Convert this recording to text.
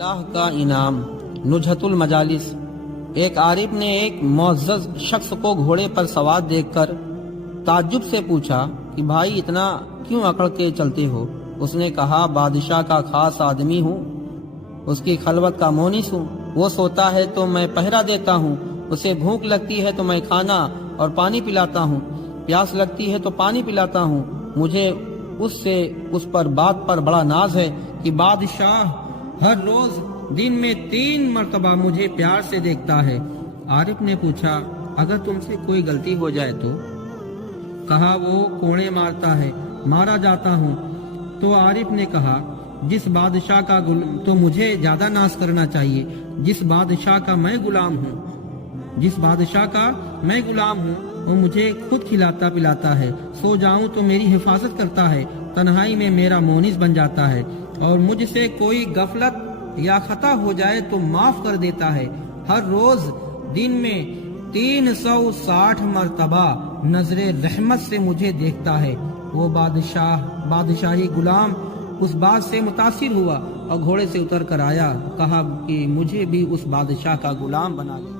अल्लाह का इनाम नुजहतुल मजालिस। एक आरिफ ने एक मुअज़्ज़ज़ शख्स को घोड़े पर सवार देखकर ताज्जुब से पूछा कि भाई इतना क्यों अकड़ के चलते हो? उसने कहा, बादशाह का खास आदमी हूँ, उसकी खलवत का मोनिस हूँ। वो सोता है तो मैं पहरा देता हूँ, उसे भूख लगती है तो मैं खाना और पानी पिलाता हूँ, प्यास लगती है तो पानी पिलाता हूँ। मुझे उससे उस पर बात पर बड़ा नाज है कि बादशाह हर रोज दिन में 3 मरतबा मुझे प्यार से देखता है। आरिफ ने पूछा, अगर तुमसे कोई गलती हो जाए तो? कहा, वो कोड़े मारता है, मारा जाता हूँ। तो आरिफ ने कहा, जिस बादशाह का तो मुझे ज्यादा नाज करना चाहिए, जिस बादशाह का मैं गुलाम हूँ। जिस बादशाह का मैं गुलाम हूँ वो मुझे खुद खिलाता पिलाता है, सो जाऊं तो मेरी हिफाजत करता है, तन्हाई में मेरा मोनिस बन जाता है, और मुझसे कोई गफलत या खता हो जाए तो माफ कर देता है। हर रोज दिन में 360 मरतबा नजरे रहमत से मुझे देखता है। वो बादशाही गुलाम उस बात से मुतासिर हुआ और घोड़े से उतर कर आया, कहा कि मुझे भी उस बादशाह का गुलाम बना ले।